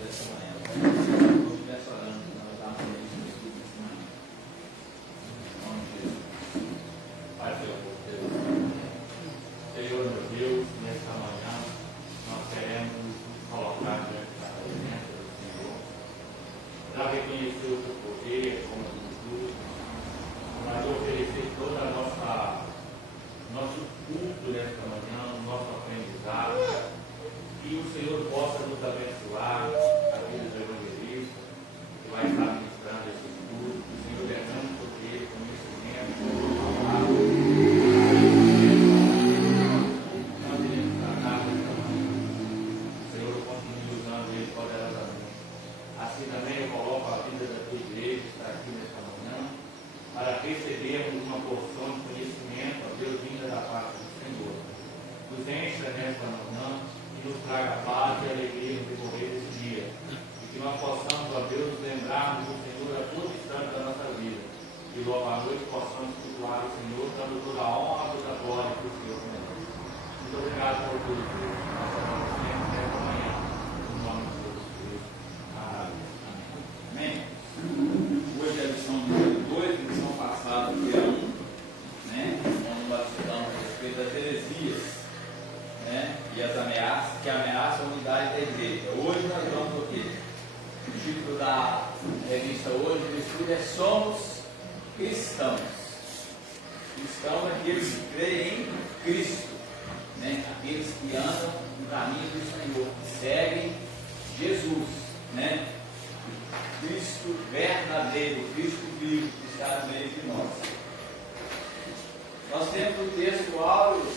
dessa manhã. Vamos começar orando para dar uma vez no estudo dessa manhã. Em nome de Jesus. Pai, Senhor meu Deus, nesta manhã nós queremos nos colocar diante da presença do Senhor, para reconhecer o teu poder, como Jesus, para oferecer todo nosso culto nesta manhã, o nosso aprendizado, que o Senhor possa nos abençoar, a vida do evangelista, que vai estar ministrando esse estudo, que o Senhor derrame poder, conhecimento, palavra. Nós iremos tratar nesta manhã. O Senhor continue usando ele poderosamente. Assim também eu coloco a vida da tua igreja, que está aqui nesta manhã, para recebermos uma porção de conhecimento, a Deus, vinda da parte do Senhor. Nos encha nesta manhã e nos traga paz e alegria no decorrer desse dia. E que nós possamos, ó Deus, lembrarmos do Senhor a todo instante da nossa vida. E logo à noite possamos cultuar o Senhor, dando toda a honra, toda a glória que o Senhor merece. Muito obrigado por tudo, Deus. Nós agradecemos nesta manhã, no nome de Jesus Cristo. Amém. Hoje é a lição número 2, a lição passada foi a 1, né? Onde nós estudamos a respeito das heresias, né? E as ameaças, que ameaçam a unidade da igreja. Hoje nós vamos o quê? O título da revista hoje do estudo é Somos Cristãos. Cristãos é aqueles que creem em Cristo, né? Aqueles que andam no caminho do Senhor, que seguem Jesus, né? Cristo verdadeiro, Cristo vivo, que está no meio de nós. Nós temos o texto áureo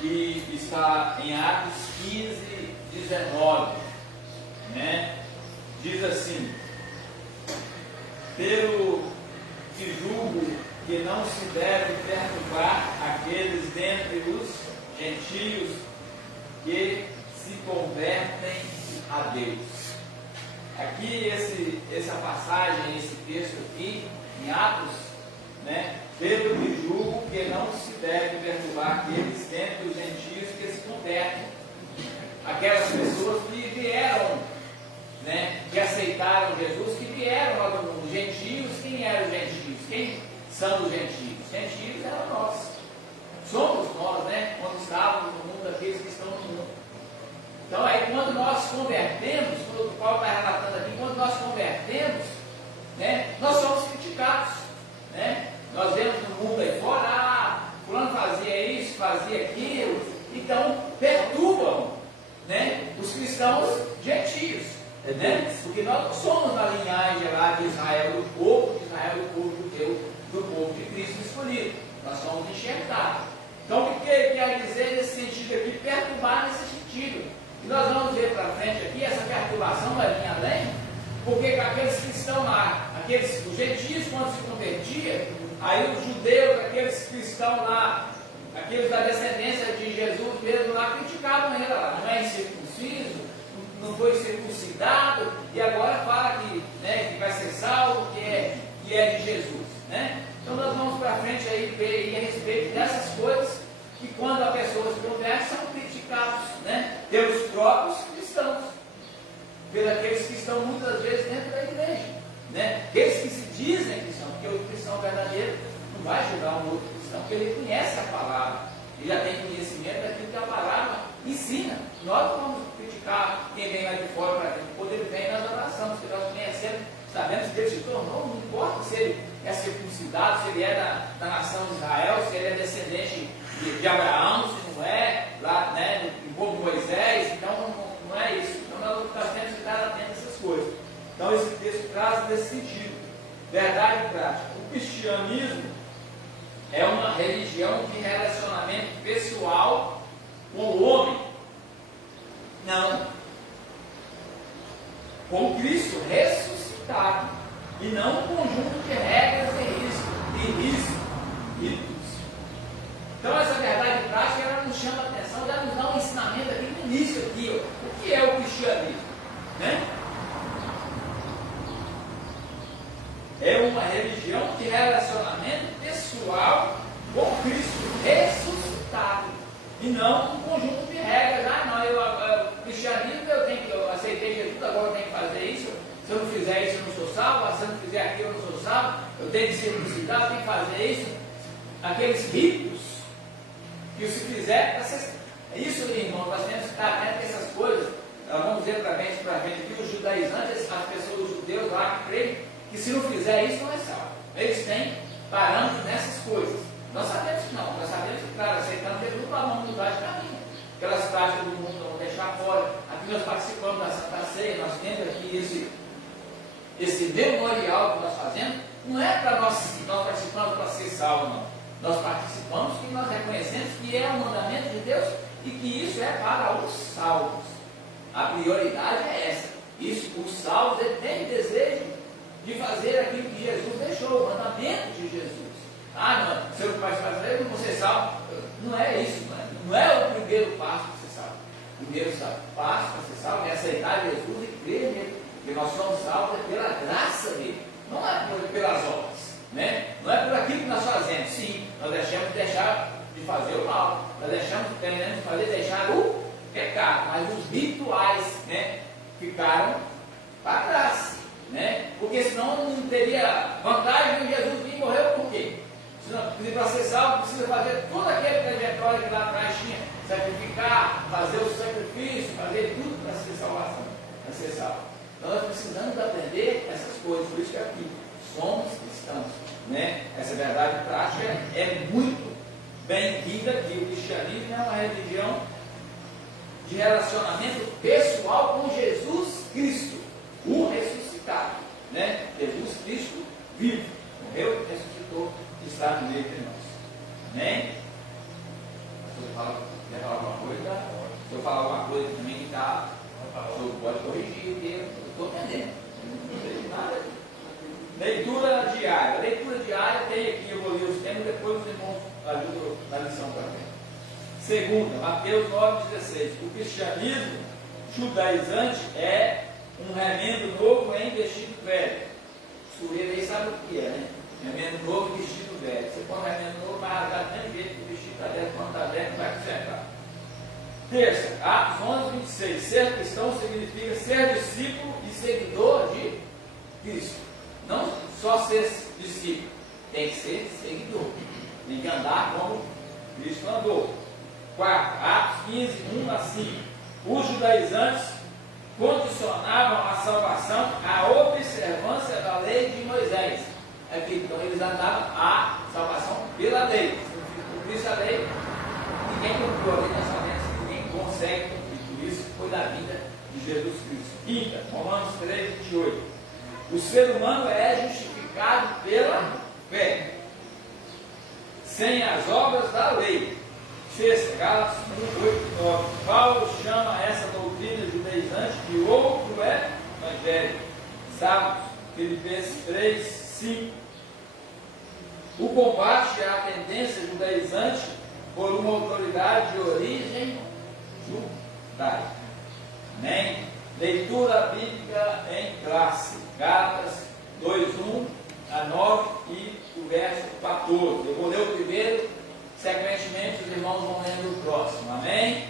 que está em Atos 15, 19, né? Diz assim: pelo que julgo que não se deve perturbar aqueles dentre os gentios que se convertem a Deus. Aqui, essa passagem, esse texto aqui, em Atos, né? Pelo que julgo que não se deve perturbar aqueles dentre os gentios que se convertem. Aquelas pessoas que vieram, né? Que aceitaram Jesus, que vieram ao mundo. Gentios, quem eram os gentios? Quem são os gentios? Os gentios eram nós. Somos nós, né? Quando estávamos no mundo, aqueles que estão no mundo. Então, aí, quando nós convertemos, quando o Paulo está relatando aqui, quando nós convertemos, né, nós somos criticados, né? Nós vemos no mundo aí fora, fulano fazia isso, fazia aquilo, então perturbam, né, os cristãos gentios, né? Porque nós não somos na linhagem lá de Israel, do povo de Israel, do povo judeu, do povo de Cristo escolhido. Nós somos enxertados. Então, o que quer dizer nesse sentido aqui? Perturbar nesse sentido. E nós vamos ver para frente aqui, essa perturbação vai vir além, porque aqueles que estão lá, os gentios quando se convertiam, aí os judeus, aqueles que estão lá, aqueles da descendência de Jesus mesmo lá, criticavam ele lá, não é incircunciso, não foi circuncidado, e agora fala que, né, que vai ser salvo, que é de Jesus, né? Então nós vamos para frente aí ver a respeito dessas coisas, que quando a pessoa se converte são criticados, né, pelos próprios cristãos, pelos aqueles que estão muitas vezes dentro da igreja, né, aqueles que se dizem cristãos, porque o cristão verdadeiro não vai julgar um outro cristão, porque ele conhece a palavra, ele já tem conhecimento daquilo que a palavra ensina. Nós não vamos criticar quem vem lá de fora para dentro, quando ele vem nós abraçamos, porque nós conhecemos, sabemos que ele se tornou, não importa se ele é circuncidado, se ele é da nação de Israel, se ele é descendente de Abraão, se não é, lá, né, do povo de Moisés, então não é isso. Então nós temos que estar atentos a essas coisas. Então esse texto traz nesse sentido, verdade e prática. O cristianismo é uma religião de relacionamento pessoal com o homem, não, com Cristo ressuscitado, e não um conjunto de regras e ritos. Então essa verdade prática, ela nos chama a atenção, ela nos dá um ensinamento aqui no início, aqui, ó. O que é o cristianismo? Né? É uma religião de relacionamento pessoal com Cristo ressuscitado, e não um conjunto de regras. O cristianismo, eu tenho que fizer aquilo eu não sou salvo, eu tenho que circuncidar, eu tenho que fazer isso. Aqueles ritos que se fizer, isso, irmão, nós temos que estar atentos a essas coisas. Vamos dizer para a gente que os judaizantes, as pessoas, os judeus lá que creem, que se não fizer isso não é salvo. Eles têm parâmetros nessas coisas. Nós sabemos que não, nós sabemos que, claro, aceitando Jesus, nós vamos mudar de caminho. Aquelas práticas do mundo vamos deixar fora. Aqui nós participamos da Santa Ceia, nós temos aqui esse memorial que nós fazemos, não é para nós participamos para ser salvo, não. Nós participamos que nós reconhecemos que é o mandamento de Deus e que isso é para os salvos. A prioridade é essa. Isso, os salvos têm desejo de fazer aquilo que Jesus deixou, o mandamento de Jesus. Não, se eu participar eu não vou ser salvo. Não é isso, não é o primeiro passo para ser salvo. O primeiro passo para ser salvo é aceitar Jesus e crer nele. Porque nós somos salvos pela graça dele, não é pelas obras, né? Não é por aquilo que nós fazemos. Sim, nós deixamos de deixar de fazer o mal, nós deixamos de deixar o pecado, mas os rituais, né, ficaram para trás, né? Porque senão não teria vantagem de Jesus vir e morreu por quê? Se para ser salvo precisa fazer todo aquele trajetório que lá atrás tinha, sacrificar, fazer o sacrifício, fazer tudo para ser salvação, para ser salvo. Nós precisamos aprender essas coisas, por isso que aqui somos cristãos, né? Essa verdade prática é muito bem-vinda, que o cristianismo é uma religião de relacionamento pessoal com Jesus Cristo, o ressuscitado, né? Jesus Cristo vivo, morreu, ressuscitou, está no meio de nós. Amém? Se eu falar alguma coisa, se eu falar alguma coisa também que está, o senhor pode corrigir, porque eu estou entendendo. Não sei de nada. Leitura diária. A leitura diária tem aqui, eu vou ler os temas, depois os irmãos ajudam na lição também. Segunda, Mateus 9,16. O cristianismo judaizante é um remendo novo em vestido velho. O sureiro aí sabe o que é, né? Remendo novo e vestido velho. Você põe um remendo novo, mas rasgar do mesmo jeito que o vestido está velho, quando está velho, não vai consertar. Terça, Atos 11:26. Ser cristão significa ser discípulo e seguidor de Cristo. Não só ser discípulo, tem que ser seguidor. Tem que andar como Cristo andou. Quarto, Atos 15:1-5. Os judaizantes condicionavam a salvação à observância da lei de Moisés. Aqui, então eles andavam a salvação pela lei. Por isso a lei, ninguém cumpriu a lei nessa vez. Consegue cumprir. Por isso foi da vida de Jesus Cristo. Quinta, Romanos 3:28. O ser humano é justificado pela fé, sem as obras da lei. Sexta, Gálatas 1:8-9. Paulo chama essa doutrina judaizante de outro evangelho. Sábados, Filipenses 3:5. O combate à tendência judaizante por uma autoridade de origem judaica. Amém? Leitura bíblica em classe. Gálatas 2:1-9 e o verso 14. Eu vou ler o primeiro, sequentemente os irmãos vão lendo o próximo. Amém?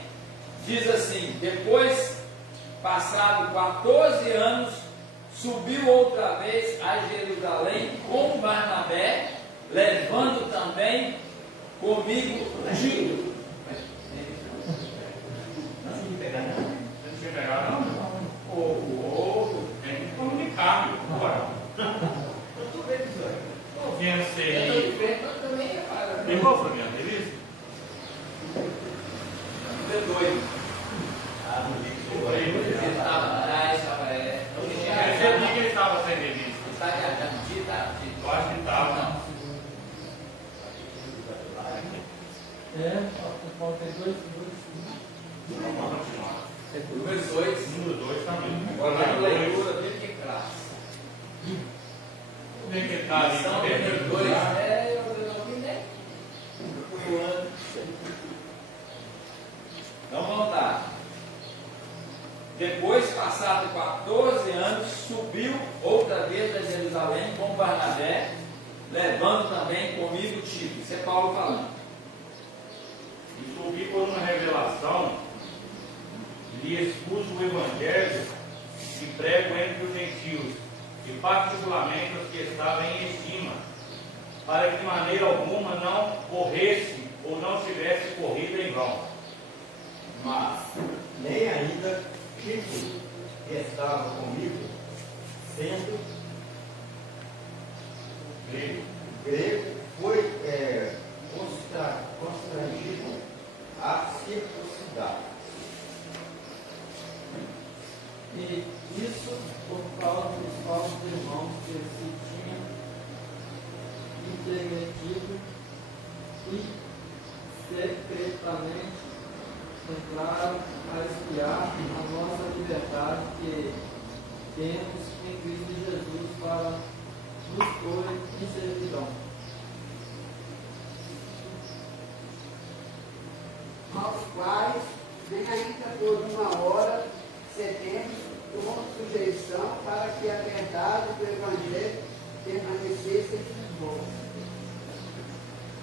Diz assim: depois, passado 14 anos, subiu outra vez a Jerusalém com Barnabé, levando também comigo Tito. Não pegar não? Tem que comunicar, agora. Tudo bem, senhor. Estou vendo você Eu aí. estou vendo, eu também reparo. Tem qual foi minha revista? doido. Ele sabia que ele estava sem revista. Está viajando, Eu acho que estava. Não. Falta dois. Vamos continuar. Número 2. Número 2 também. Agora vai para a leitura bíblica em classe. Como é que ele está ali? Lição número 2 eu opinei. Então vamos lá. Depois, passado 14 anos, subiu outra vez a Jerusalém com Barnabé, levando também comigo Tito. Isso é Paulo falando. E subi por uma revelação, lhe expus o evangelho que prego entre os gentios, e particularmente os que estavam em estima, para que de maneira alguma não corresse ou não tivesse corrida em vão. Mas nem ainda Tito, que estava comigo, sendo grego, foi constrangido a circuncidar. E isso por causa dos falsos irmãos que se tinham intermetido e secretamente entraram a espiar a nossa liberdade que temos em Cristo Jesus para nos pôr em servidão. Aos quais vem ainda por uma hora seremos com sujeição para que a verdade do Evangelho permanecesse em vós.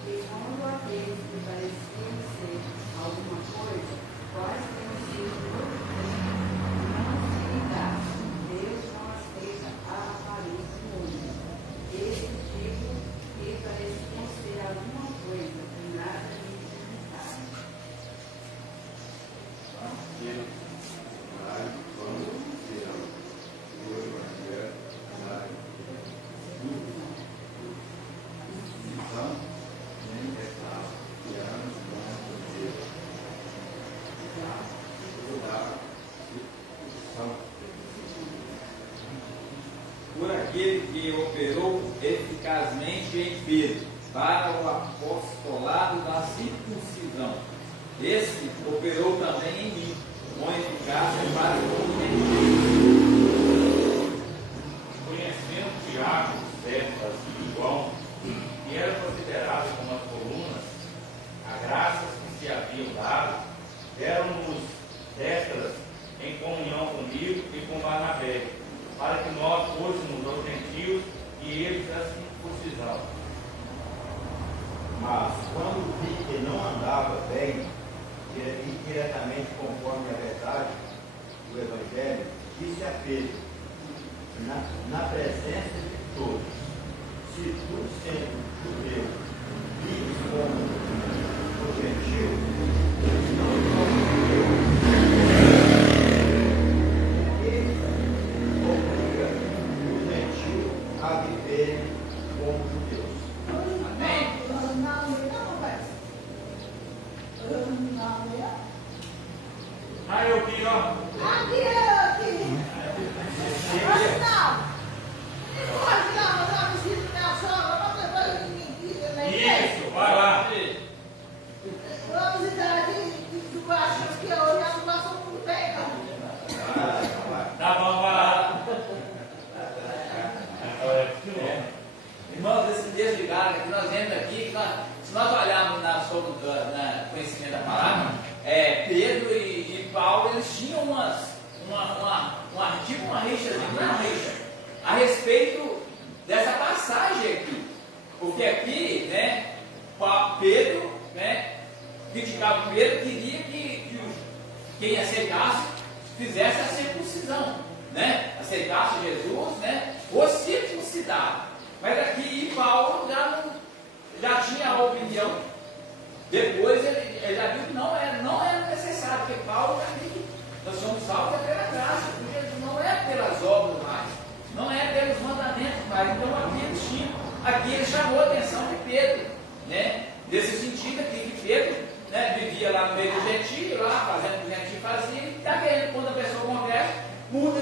E quando aqueles que pareciam ser alguma coisa, quais têm sido não se ligaram, Deus não aceita a aparência humana. Esse tipo que pareciam ser alguma coisa, e nada de significado. Por aquele que operou eficazmente em Pedro para o apostolado da circuncisão. Esse operou também em mim, com eficácia para os gentios. Conhecendo Tiago, Cefas e João, que eram considerados como as colunas, as graças que se haviam dado, deram-nos destas em comunhão comigo e com Barnabé, para que nós fôssemos aos gentios e eles a circuncisão. Mas quando vi que não andava bem, diretamente conforme a verdade do Evangelho, disse a Pedro, na presença de todos: se tu, sendo judeu, vives como o gentil, não como judeu, ele obriga o gentil a viver como judeus. Amém? Aí eu vi, ó. Isso, vai lá. Tá bom, vai lá. Irmãos, esse texto de Gálatas que nós vemos aqui, se nós olharmos sobre o conhecimento da palavra, Pedro e Paulo, eles tinham uma rixa, não é uma rixa, a respeito dessa passagem aqui. Porque aqui, né, Pedro, né, criticava Pedro, queria que quem aceitasse fizesse a circuncisão, né, aceitasse Jesus, né, fosse circuncidado. Mas aqui Paulo já tinha a opinião. Depois ele já viu que não era necessário, porque Paulo já viu que nós somos salvos pela graça, porque não é pelas obras mais, não é pelos mandamentos mais. Então aqui ele chamou a atenção de Pedro, né? Nesse sentido aqui que Pedro, né, vivia lá no meio do gentio, lá fazendo o que o gentio fazia, e está querendo, quando a pessoa conversa, muda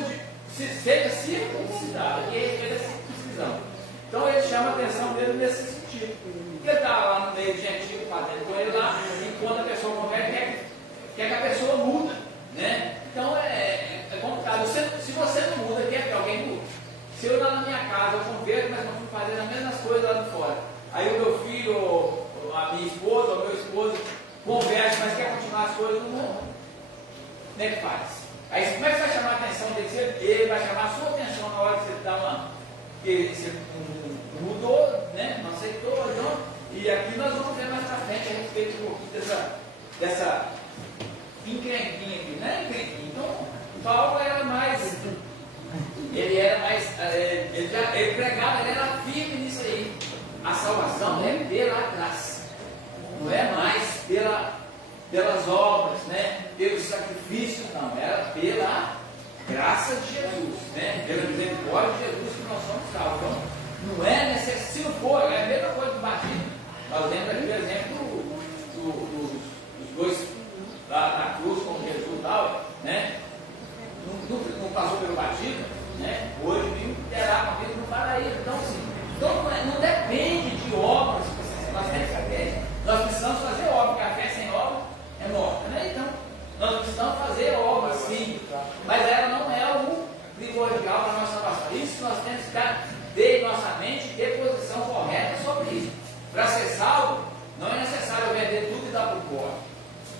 seja circuncidado, que é a circuncisão. Então ele chama a atenção dele nesse sentido. Porque ele está lá no meio do gentio, fazendo com ele lá, e quando a pessoa conversa, quer que a pessoa muda, né? Então é complicado. Se você não muda, quer que alguém mude. Se eu lá na minha casa, eu converto, mas continuo fazendo as mesmas coisas lá de fora. Aí o meu filho, ou a minha esposa, ou o meu esposo conversa, mas quer continuar as coisas, não muda. Como é que faz? Aí como é que você vai chamar a atenção dele? Ele vai chamar a sua atenção na hora que você dá que você mudou, né? Não aceitou, então. E aqui nós vamos ver mais pra frente a respeito um pouquinho dessa encrenquinha aqui, né? Encrenquinha. Então, Paulo era mais ele pregava, ele era firme nisso aí. A salvação é pela graça, não é mais pelas obras, né? Pelos sacrifícios, não, era pela graça de Jesus, né? Pela misericórdia de Jesus que nós somos salvos. Então, não é necessário, se não for, é a mesma coisa do batismo. Nós lemos aqui o exemplo dos dois lá na cruz com Jesus e tal, né? Não passou pelo batismo, né? Hoje terá uma vida no paraíso. Então, assim, não depende de obras que nós temos que fazer. Nós precisamos fazer obra, porque a fé sem obra é morta, né? Então, nós precisamos fazer obra, sim, mas ela não é o primordial para a nossa salvação. Isso nós temos que ter em nossa mente, ter posição correta sobre isso. Para ser salvo, não é necessário vender tudo e dar para o pobre.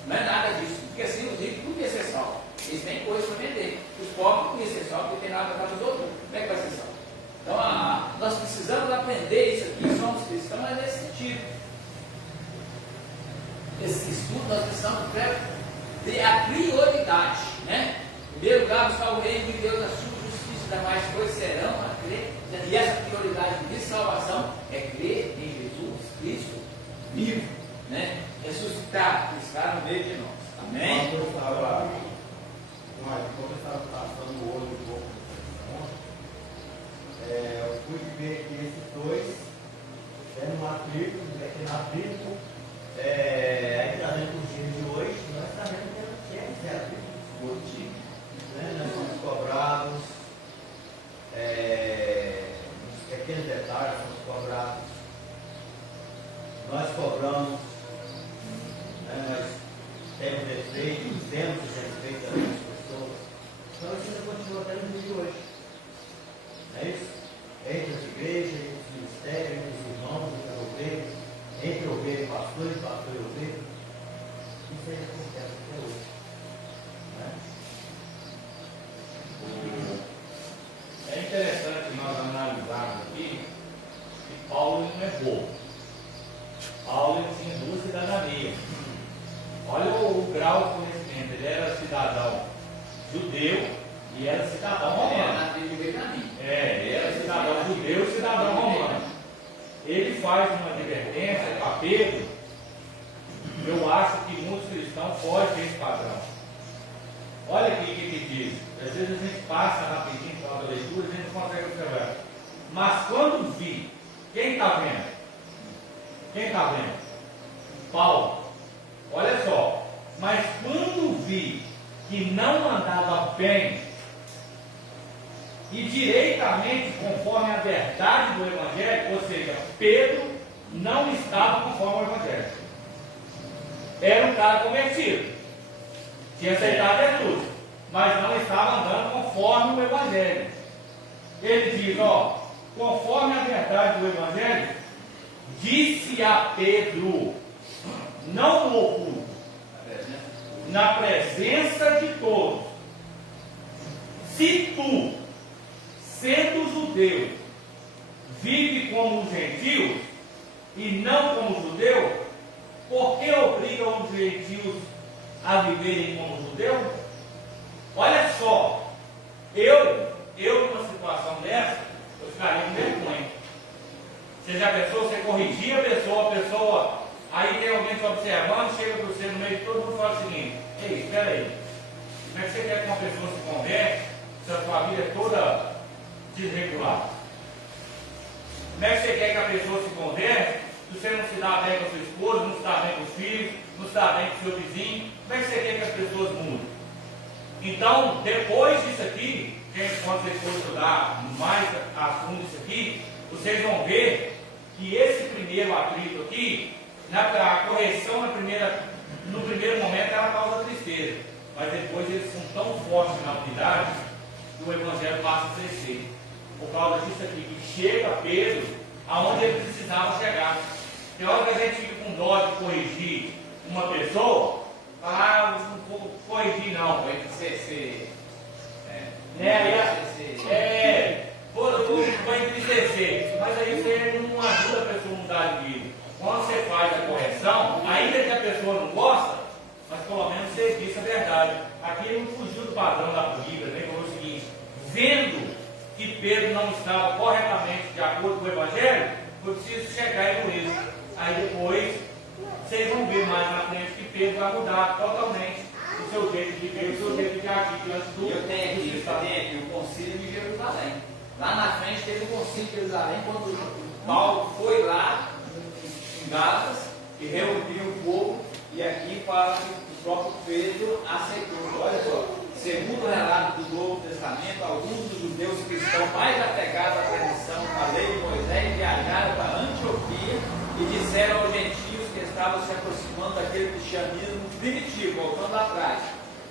Não é nada disso, porque assim os ricos não iam ser salvos. Eles têm coisa para vender. Os pobres não iam ser salvos, porque tem nada para dar para os outros. Como é que vai ser salvo? Então, nós precisamos aprender isso aqui, somos cristãos, é nesse sentido. Esse estudo, nós precisamos ter a prioridade, né? Em primeiro lugar, buscar o reino de Deus, a sua justiça, das mais coisas serão a crer. E essa prioridade de salvação é crer em Jesus Cristo vivo, né? Ressuscitado, que está no meio de nós. Amém? Quando eu estava passando o olho um pouco eu fui ver que esses dois no atrito, naquele atrito, aí trazendo para os dias de hoje, nós sabemos que é esse atrito. Nós somos cobrados, nos pequenos detalhes somos cobrados, nós cobramos, nós temos defeitos, temos os defeitos das pessoas, então isso ainda continua até no dia de hoje. Não é isso? Entre as igrejas, entre os ministérios, entre os irmãos, entre as ovelhas, entre ovelhas e pastores, pastor e ovelha. Isso ainda acontece até hoje. É interessante nós analisarmos aqui que Paulo não é bobo. Paulo tinha duas cidadanias. Olha o grau de conhecimento. Ele era cidadão judeu e era cidadão romano. Ele era cidadão judeu e cidadão romano. Ele faz uma advertência para Pedro. Eu acho que muitos cristãos fogem desse padrão. Olha aqui o que diz. Às vezes a gente passa rapidinho para a leitura e a gente não consegue observar. Mas quando vi, quem está vendo? Quem está vendo? Paulo. Olha só. Mas quando vi que não andava bem e direitamente conforme a verdade do Evangelho, ou seja, Pedro não estava conforme o Evangelho. Era um cara convertido, tinha aceitado Jesus, mas não estava andando conforme o Evangelho. Ele diz, conforme a verdade do Evangelho, disse a Pedro, não no oculto, na presença de todos, se tu, sendo judeu, vive como os gentios e não como judeu, por que obrigam os gentios a viverem como judeu? Olha só, eu numa situação dessa, eu ficaria com vergonha. Você já pensou, você corrigir a pessoa, aí tem alguém te observando, chega para você no meio de todo mundo e fala o seguinte: ei, espera aí, como é que você quer que uma pessoa se converte se a sua vida é toda desregulada? Como é que você quer que a pessoa se converte se você não se dá bem com a sua esposa, não se dá bem com os filhos, não se dá bem com o seu vizinho? Como é que você quer que as pessoas mudem? Então, depois disso aqui, quando vocês forem estudar mais a fundo isso aqui, vocês vão ver que esse primeiro atrito aqui, a correção no primeiro momento ela causa tristeza, mas depois eles são tão fortes na unidade que o Evangelho passa a crescer. Por causa disso aqui, que chega Pedro aonde ele precisava chegar. Tem hora que a gente fica com dó de corrigir uma pessoa, falar, não vou corrigir não, vai entristecer. Vai entristecer, mas aí você não ajuda a pessoa a mudar de vida. Quando você faz a correção, ainda que a pessoa não gosta, mas pelo menos você disse a verdade. Aqui ele não fugiu do padrão da Bíblia, né? Falou o seguinte: vendo que Pedro não estava corretamente de acordo com o Evangelho, foi preciso chegar e com isso. Aí depois, vocês vão ver mais na frente que Pedro vai mudar totalmente o seu jeito de ver, o seu jeito de agir diante do. Eu tenho aqui o concílio de Jerusalém. Lá na frente teve o concílio de Jerusalém, quando Paulo foi lá em Gálatas e reuniu o povo, e aqui fala que o próprio Pedro aceitou. Olha só, segundo o relato do Novo Testamento, alguns dos judeus cristãos mais apegados à tradição, à lei de Moisés, viajaram para Antioquia e disseram aos gentios que estavam se aproximando daquele cristianismo primitivo, voltando lá atrás,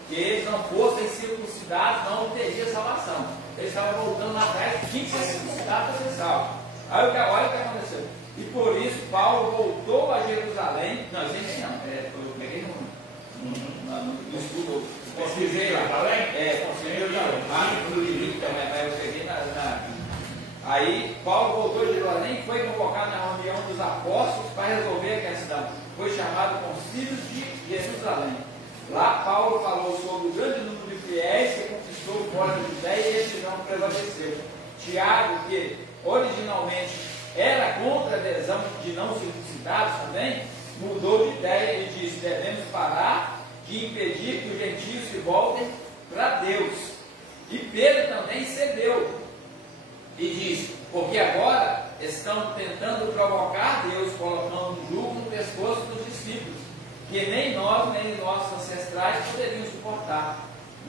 que eles não fossem circuncidados, não teriam salvação. Eles estavam voltando lá atrás, tinha que ser circuncidado para ser salvo. Aí olha o que aconteceu. E por isso Paulo voltou a Jerusalém. Não, gente não, eu peguei no estudo. Pesquisei lá. Concílio de Jerusalém. Mas eu peguei Aí Paulo voltou a Jerusalém e foi convocado na reunião dos apóstolos para resolver a questão. Foi chamado Concílio de Jerusalém. Lá Paulo falou sobre o grande número de fiéis que conquistou fora da Judéia e esse não prevaleceu. Tiago, que originalmente era contra a adesão de não circuncidados também, mudou de ideia e disse: devemos parar de impedir que os gentios se voltem para Deus. E Pedro também cedeu e disse: porque agora estão tentando provocar Deus, colocando um jugo no pescoço dos discípulos, que nem nós, nem nossos ancestrais poderiam suportar.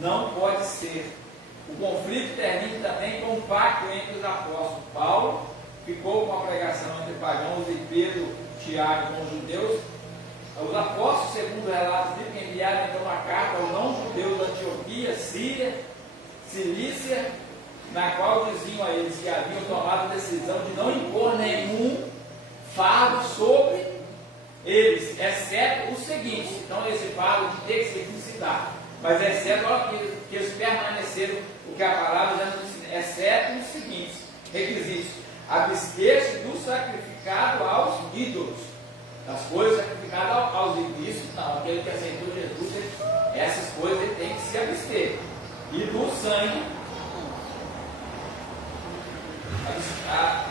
Não pode ser. O conflito termina também com um pacto entre os apóstolos. Paulo ficou com a pregação entre pagãos e Pedro, Tiago com os judeus. Os apóstolos, segundo o relato bíblico, enviaram então uma carta aos não-judeus da Antioquia, Síria, Cilícia, na qual diziam a eles que haviam tomado a decisão de não impor nenhum fardo sobre eles, exceto o seguinte. Então esse fardo de ter que circuncidar, mas exceto que eles permaneceram, o que a palavra já nos ensina, exceto os seguintes requisitos: abster-se do sacrificado aos ídolos, das coisas sacrificadas aos ídolos. Isso não, aquele que aceitou Jesus, essas coisas ele tem que se abster. E do sangue,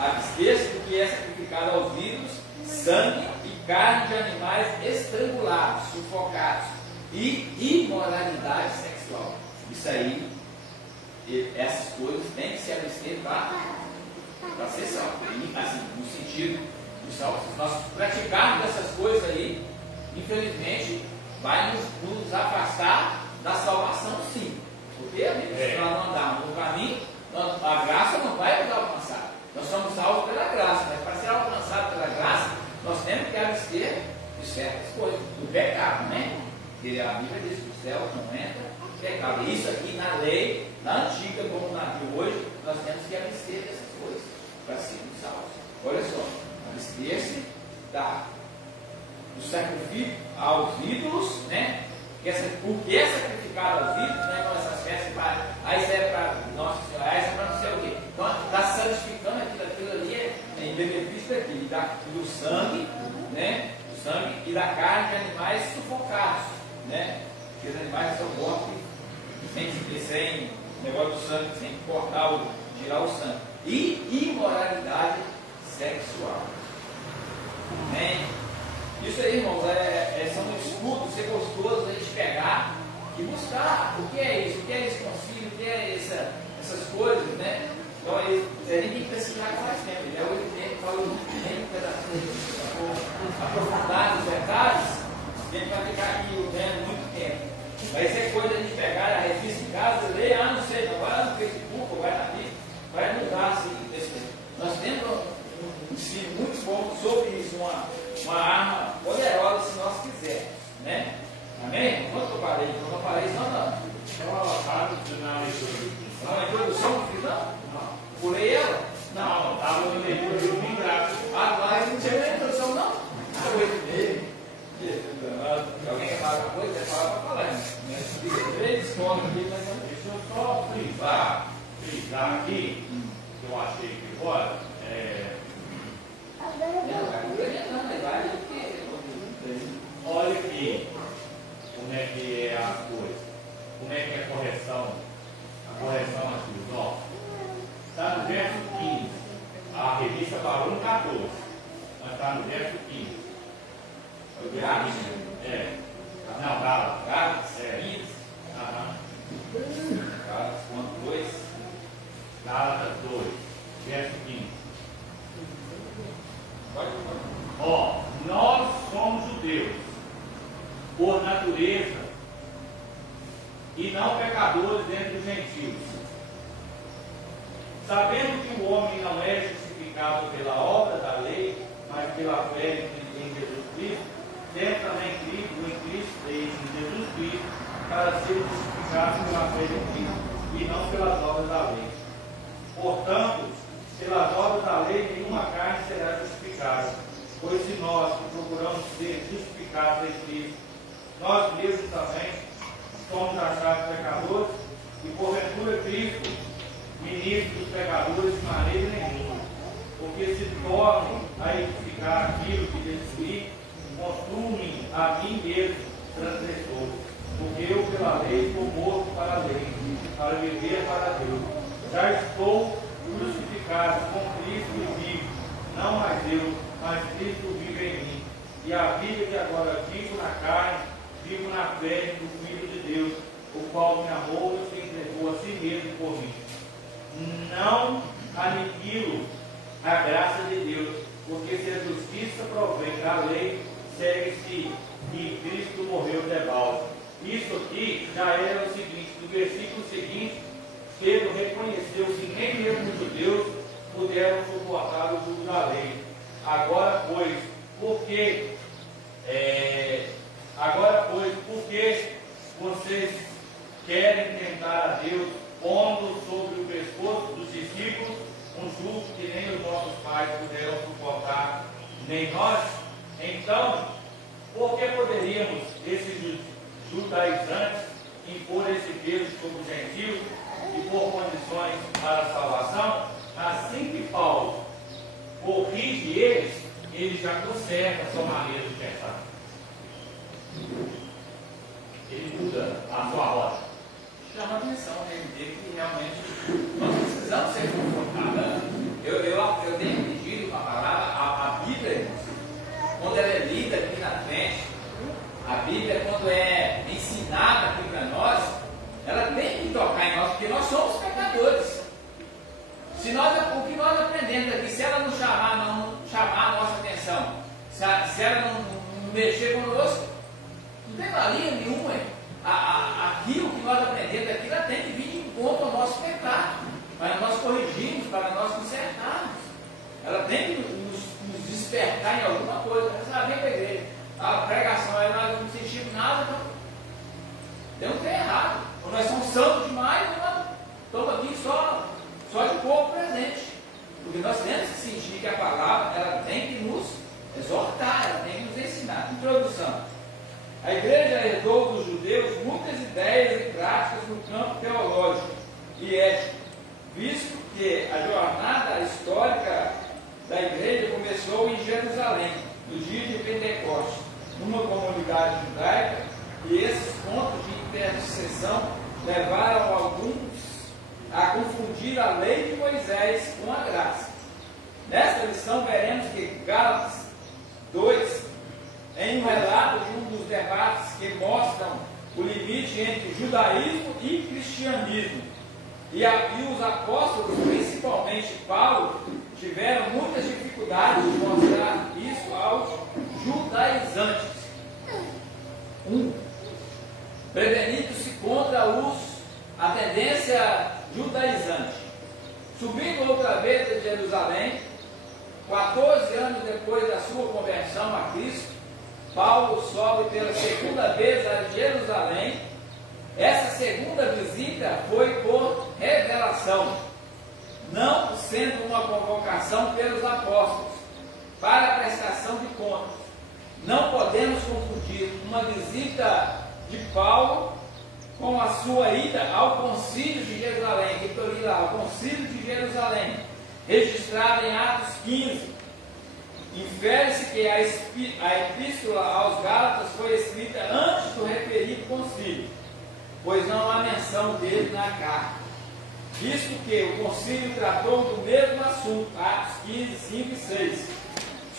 abster-se do que é sacrificado aos ídolos, sangue e carne de animais estrangulados, sufocados, e imoralidade sexual. Isso aí, essas coisas tem que se abster para ser salvo. Assim, no sentido de salvo. Se nós praticarmos essas coisas aí, infelizmente, vai nos afastar da salvação, sim. Porque se nós não andarmos no caminho, a graça não vai nos alcançar. Nós somos salvos pela graça, mas para ser alcançado pela graça, nós temos que abster de certas coisas, do pecado, né? Porque a Bíblia diz que o céu não entra pecado. E isso aqui na lei, na antiga como na de hoje, nós temos que abster dessas coisas para sermos salvos. Olha só, abster-se do sacrifício aos ídolos, né? Porque é sacrificado aos ídolos, né? Com essas festas, aí isso é para Nossa Senhora, aí isso é para não sei o quê. Então está santificando aquilo ali em benefício daquilo, do sangue, né? Do sangue e da carne de animais sufocados, né? Porque os animais são mortos sem negócio do sangue, sem cortar, tirar o sangue. E imoralidade sexual. Amém? Isso aí, irmãos, são estudos, ser gostoso a gente pegar e buscar o que é isso, o que é esse concílio, o que é essas coisas, né? Então, a gente tem que pesquisar com mais tempo. Ele é 8 tempo, fala muito tempo para aprofundar os detalhes, a gente vai ficar aqui vendo muito tempo. Mas isso é coisa de a gente pegar a revista em casa, ler, não sei, não vai lá no Facebook, vai na Bíblia, vai mudar assim. Nós temos um ensino muito bom sobre isso, uma arma poderosa se nós quisermos, né? Amém? Quanto eu parei? Quando eu parei, não. Não, a introdução não fiz, não? Não. Pulei ela? Não, estava no leitura do livro gráfico. Mas não tinha nem introdução, não? Alguém quer falar alguma coisa? Quer falar para falar, né? Três pontos aqui, mas não. Deixa eu só frisar aqui, que eu achei aqui fora. Olha aqui como é que é as coisas, como é que é a correção aqui, ó. Está no falou no 14, mas está no verso 15. Gálatas. É. Não, Gálatas. Gálatas, É. 15. Aham. Gálatas, 2. Gálatas 2, verso 15. Pode. Ó, nós somos judeus, por natureza, e não pecadores dentre os gentios. Sabendo que o homem não é justificado pela obra da lei, mas pela fé em Jesus Cristo, temos também crido em Jesus Cristo, para ser justificado pela fé em Cristo, e não pelas obras da lei. Portanto, pelas obras da lei, nenhuma carne será justificada. Pois se nós que procuramos ser justificados em Cristo, nós mesmos também somos achados pecadores, e porventura Cristo, ministro dos pecadores, de maneira nenhuma, porque se tornam a edificar aquilo que destruí, consumem a mim mesmo transgressor, porque eu pela lei estou morto para a lei, para viver para Deus. Já estou crucificado com Cristo e vivo, não mais eu, mas Cristo vive em mim. E a vida que agora vivo na carne, vivo na fé do Filho de Deus, o qual me amou e se entregou a si mesmo por mim. Não aniquilo a graça de Deus, porque se a justiça provém da lei, segue-se que Cristo morreu de balde. Isso aqui já era o seguinte, no versículo seguinte, Pedro reconheceu que nem mesmo os judeus puderam suportar o jugo da lei. Agora, pois, por que vocês querem tentar a Deus, pondo sobre o pescoço dos discípulos um jugo que nem os nossos pais puderam suportar, nem nós? Então, por que poderíamos, esses judaizantes, impor esse peso sobre os gentios e por condições para a salvação? Assim que Paulo corrige eles, ele já conserta a sua maneira de pensar. Ele muda a sua rota. Chama a atenção, né? Ver que realmente nós precisamos ser confrontados. Eu tenho entendido com a palavra, a Bíblia, irmãos, quando ela é lida aqui na frente, a Bíblia, quando é ensinada aqui para nós, ela tem que tocar em nós, porque nós somos pecadores. O que nós aprendemos aqui, se ela não chamar a nossa atenção, se ela não mexer conosco, não tem valia nenhuma. Aquilo que nós aprendemos aqui, ela tem que vir de encontro ao nosso pecado, para nós corrigirmos, para nós consertarmos. Ela tem que nos despertar em alguma coisa. Ela vem para a igreja, a pregação, nós não sentimos nada, então deu um trem errado. Ou nós somos santos demais, nós estamos aqui só de corpo presente. Porque nós temos que sentir que a palavra ela tem que nos exortar, ela tem que nos ensinar. Introdução. A igreja herdou dos judeus muitas ideias e práticas no campo teológico e ético, visto que a jornada histórica da igreja começou em Jerusalém, no dia de Pentecostes, numa comunidade judaica, e esses pontos de interseção levaram alguns a confundir a lei de Moisés com a graça. Nesta lição veremos que Gálatas 2, em um relato de um dos debates que mostram o limite entre judaísmo e cristianismo. E os apóstolos, principalmente Paulo, tiveram muitas dificuldades de mostrar isso aos judaizantes. Prevenindo-se contra a tendência judaizante. Subindo outra vez de Jerusalém, 14 anos depois da sua conversão a Cristo, Paulo sobe pela segunda vez a Jerusalém. Essa segunda visita foi por revelação, não sendo uma convocação pelos apóstolos para a prestação de contas. Não podemos confundir uma visita de Paulo com a sua ida ao Concílio de Jerusalém, que estou lá, ao Concílio de Jerusalém, registrado em Atos 15. Infere-se que a epístola aos Gálatas foi escrita antes do referido concílio, pois não há menção dele na carta. visto que o concílio tratou do mesmo assunto, Atos 15, 5 e 6.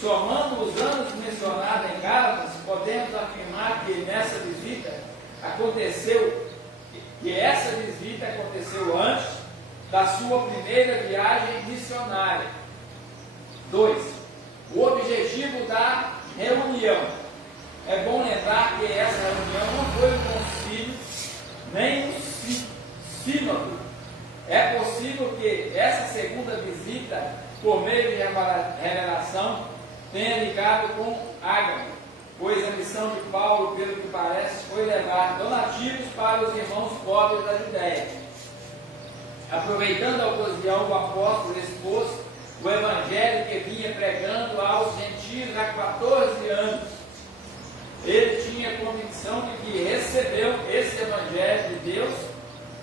Somando os anos mencionados em Gálatas, podemos afirmar que nessa visita essa visita aconteceu antes da sua primeira viagem missionária. 2. O objetivo da reunião. É bom lembrar que essa reunião não foi um concílio, nem um sínodo. É possível que essa segunda visita, por meio de revelação, tenha ligado com Ágamo, pois a missão de Paulo, pelo que parece, foi levar donativos para os irmãos pobres da Judéia. Aproveitando a ocasião, o apóstolo expôs o evangelho que vinha pregando aos gentios há 14 anos. Ele tinha convicção de que recebeu esse evangelho de Deus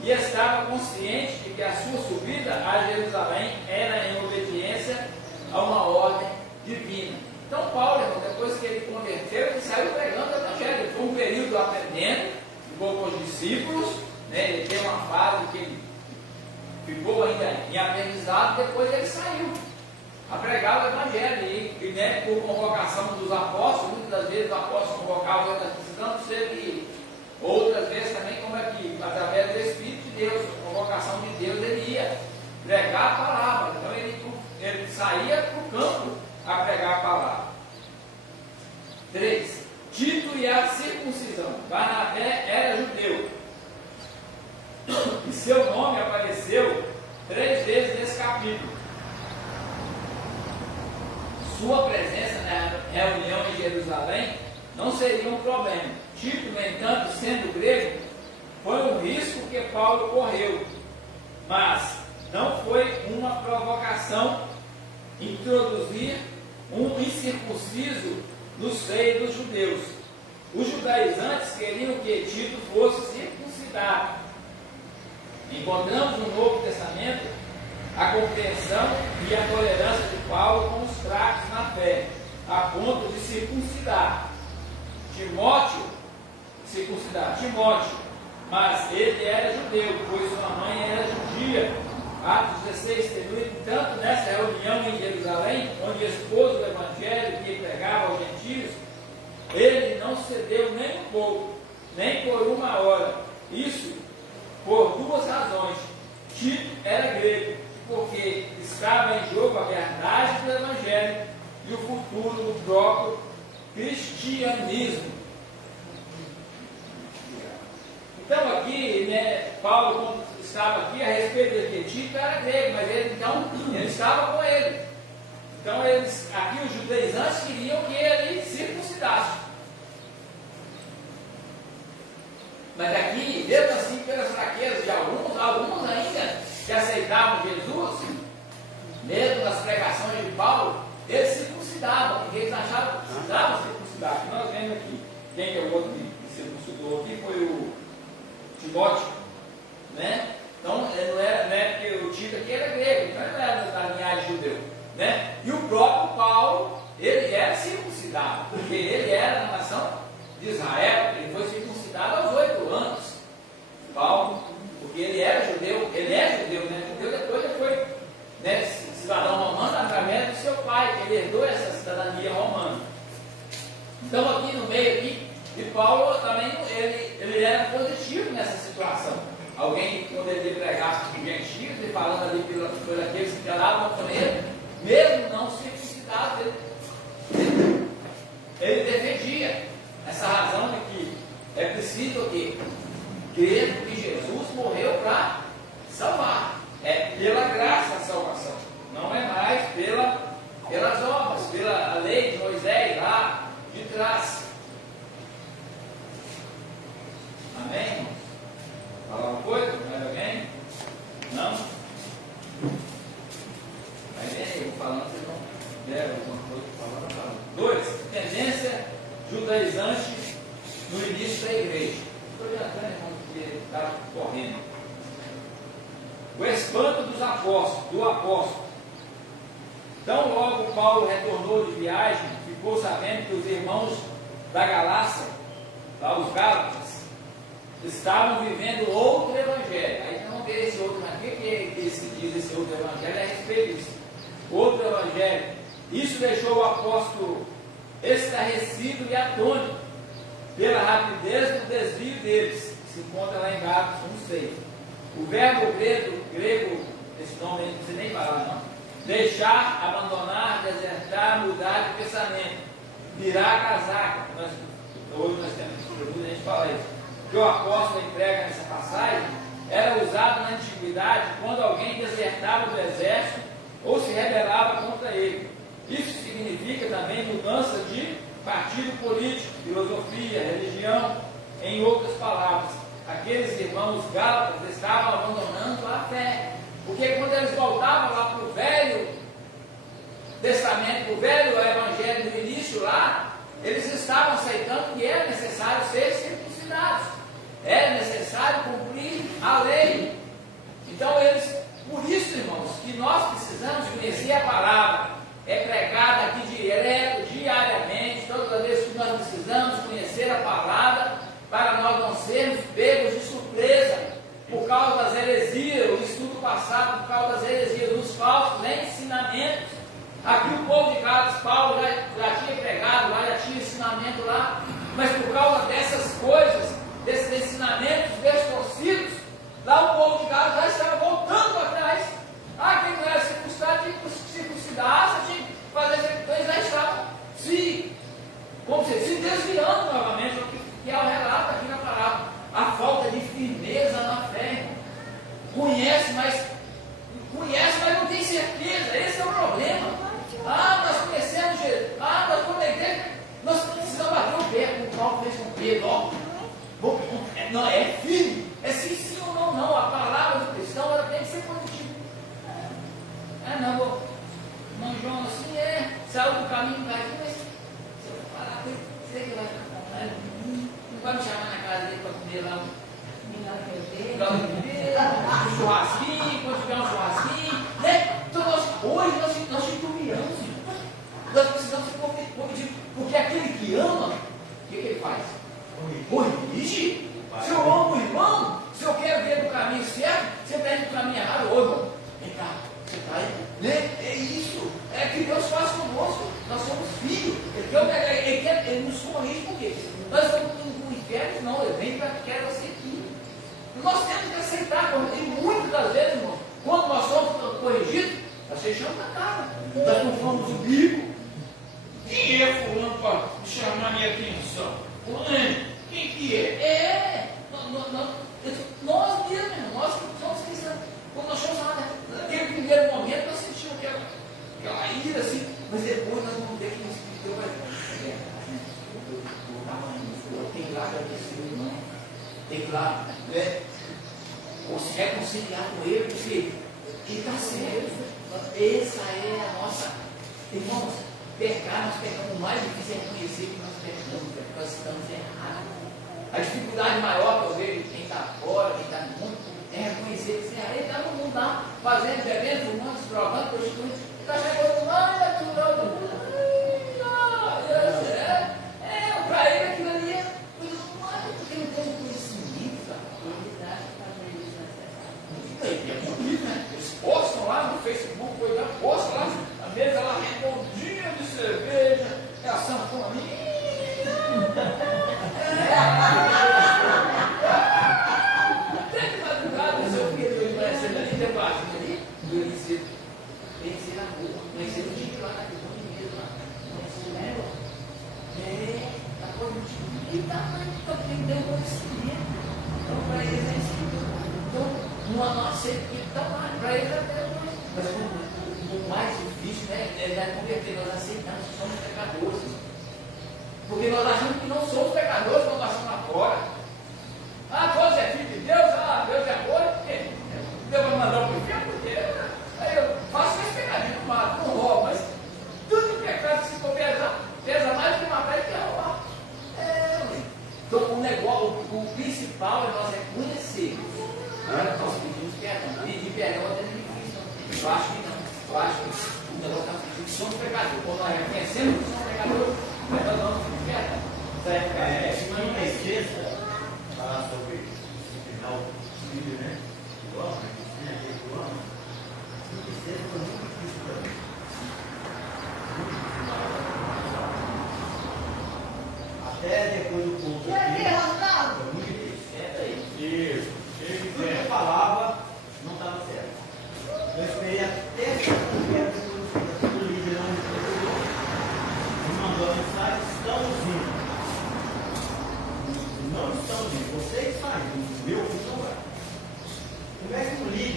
e estava consciente de que a sua subida a Jerusalém era em obediência a uma ordem divina. Então Paulo, irmão, depois que ele converteu, ele saiu pregando o evangelho. Foi um período aprendendo, ficou com os discípulos, né? Ele tem uma fase que ele ficou ainda em aprendizado, depois ele saiu a pregar o evangelho. E né, por convocação dos apóstolos, muitas das vezes o apóstolo convocava e outras precisando ser ir. Outras vezes também, como é que através do Espírito de Deus, a convocação de Deus, ele ia pregar a palavra. Então ele saía para o campo a pregar a palavra. 3. Tito e a circuncisão. Barnabé era judeu. E seu nome apareceu 3 vezes nesse capítulo. Sua presença na reunião em Jerusalém não seria um problema. Tito, no entanto, sendo grego, foi um risco que Paulo correu, mas não foi uma provocação introduzir um incircunciso no seio dos judeus. Os judaizantes queriam que Tito fosse circuncidado. Encontramos no Novo Testamento a compreensão e a tolerância de Paulo com os fracos na fé, a ponto de circuncidar Timóteo, mas ele era judeu, pois sua mãe era judia. Atos 16, tanto nessa reunião em Jerusalém, onde expôs o evangelho que pregava aos gentios, ele não cedeu nem um pouco, nem por uma hora. Isso por 2 razões. Tito era grego, porque estava em jogo a verdade do evangelho e o futuro do próprio cristianismo. Então aqui, né, Paulo, quando estava aqui, a respeito de Tito era grego, mas ele estava com ele. Então aqui os judaizantes queriam que ele circuncidasse. Mas aqui, mesmo assim, pelas fraquezas de alguns ainda que aceitavam Jesus, mesmo nas pregações de Paulo, eles circuncidavam, porque eles achavam que precisavam circuncidar. Nós vemos aqui, quem é o outro que circuncidou aqui foi o Timóteo, né? Então, não é porque o Tito aqui era grego, então ele não era da linhagem judeu, né? E o próprio Paulo, ele era circuncidado, porque ele era da nação de Israel, ele foi circuncidado aos 8 anos. Paulo, porque ele era judeu, né? Judeu depois ele foi, né, cidadão romano através do seu pai, que ele herdou essa cidadania romana. Então, aqui no meio aqui, e Paulo também, ele era positivo nessa situação. Alguém que poderia pregar para os gentios, e falando ali por aqueles que andavam com ele, mesmo não circuncidados, ele defendia essa razão de que é preciso que crer que Jesus morreu para salvar. É pela graça a salvação, não é mais pelas obras, pela lei de Moisés lá de trás. Amém, irmãos? Falar uma coisa? Mais alguém? Não? Vai bem aí, eu vou falando, vocês não deram alguma coisa para falar. 2. Tendência judaizante no início da igreja. Estou adiantando, irmão, porque está correndo. O espanto dos apóstolos, do apóstolo. Então, logo Paulo retornou de viagem, ficou sabendo que os irmãos da Galácia, lá os Gálatas, estavam vivendo outro evangelho. Aí vamos ver esse outro aqui, que diz esse outro evangelho é a respeito disso. Outro evangelho. Isso deixou o apóstolo estarrecido e atônito pela rapidez do desvio deles. Se encontra lá em Gálatas 1:6. O verbo grego, esse nome aí não precisa nem falar, não. Deixar, abandonar, desertar, mudar de pensamento. Virar a casaca. Hoje nós temos, a gente fala isso. Que o apóstolo entrega nessa passagem era usado na antiguidade quando alguém desertava do exército ou se rebelava contra ele. Isso significa também mudança de partido político, filosofia, religião. Em outras palavras, aqueles irmãos gálatas estavam abandonando a fé, porque quando eles voltavam lá para o Velho Testamento, para o Velho Evangelho do início lá, eles estavam aceitando que era necessário ser circuncidados, era necessário cumprir a lei. Então por isso, irmãos, que nós precisamos conhecer a palavra, é pregada aqui direto, diariamente, todas as vezes que nós precisamos conhecer a palavra, para nós não sermos pegos de surpresa, por causa das heresias, o estudo passado, por causa das heresias, dos falsos ensinamentos. Aqui o povo de Gálatas, Paulo já tinha pregado lá, já tinha ensinamento lá, mas por causa dessas coisas, desses ensinamentos distorcidos, lá o povo de Gálatas já estava voltando para trás. Quem não era circuncidado tinha que circuncidar, você tinha que fazer isso, então eles já estavam se desviando novamente, o que é o relato aqui na palavra. A falta de firmeza na fé. Conhece, mas não tem certeza. Esse é o problema. Nós conhecemos Jesus. Nós vamos na igreja. Nós precisamos bater o pé, como o Paulo fez com Pedro. Não, é firme. É sim ou não, não. A palavra do cristão ela tem que ser positiva. Irmão João, assim saiu do caminho para aqui, mas se eu falar, sei que vai ficar. Não vai me chamar na casa dele para comer lá um churrasquinho, quando tiver um churrasquinho, né? Então hoje nós titubeamos, nós precisamos ser corrigidos, porque aquele que ama, o que ele faz? Corrige. Se eu amo o irmão, se eu quero ver do caminho certo, você pede do caminho errado, irmão, vem cá, você está aí, né? É isso, é que Deus faz conosco, nós somos filhos, ele nos corrige por quê? Nós estamos no inferno, não, ele vem para que quer você aqui. Nós temos que aceitar, e muitas das vezes, irmão, quando nós somos corrigidos, nós fechamos a cara, nós não fomos o bico. Quem é fulano para chamar minha atenção? Fulano, quem que é? Nós mesmos, irmão, nós que somos cristãos, quando nós somos naquele primeiro momento, nós sentimos aquela ira assim, mas depois nós vamos ver que o Espírito Deus vai tem que lá agradecer o irmão, tem que lá se reconciliar com ele, porque ele está certo. Essa é a nossa. Irmãos, pecar, nós pecamos. O mais difícil é reconhecer que nós pecamos, porque nós estamos errados. A dificuldade maior que eu vejo quem está fora, quem está no mundo, é reconhecer que ele está no mundo lá, fazendo, bebendo, fumando, se drogando, prostituindo, está chegando lá, está tudo lá, para ele aquilo ali é coisa humana, porque não tem conhecimento da comunidade para ver isso necessário. É bonito, né? Eles postam lá no Facebook, postam lá, a mesa lá redondinha de cerveja, é a sanfoninha. Até de madrugada, se eu fiquei doido conhecendo ali, tem um barzinho ali, do Eliseu. Conhecer a rua, conhecer o dia lá naquele bonito lá. Conhecer, né, irmão? Tá positivo. E tá, então tem que ter um conhecimento. Então, para eles é isso. Então, não nossa equipe está lá, para eles até hoje. Mas o mais difícil, né, é converter. Nós aceitamos que somos pecadores. Porque nós achamos que não somos pecadores quando nós estamos lá fora. Deus é filho de Deus, Deus é amor, por quê? Deus vai mandar para o inferno, porque aí eu faço esse pecadinho, não mato, não roubo, mas tudo em pecado, se for pesa mais do que matar e que roubar. Então o negócio, o principal é nós reconhecer. Nós pedimos perdão. Pedir perdão até difícil. Eu acho que não. Eu acho que o negócio está pedindo que somos pecadores. Quando nós reconhecemos que somos pecadores, mas nós vamos pedir perdão. Não esqueça de falar sobre esse final do filho, né? Do homem, do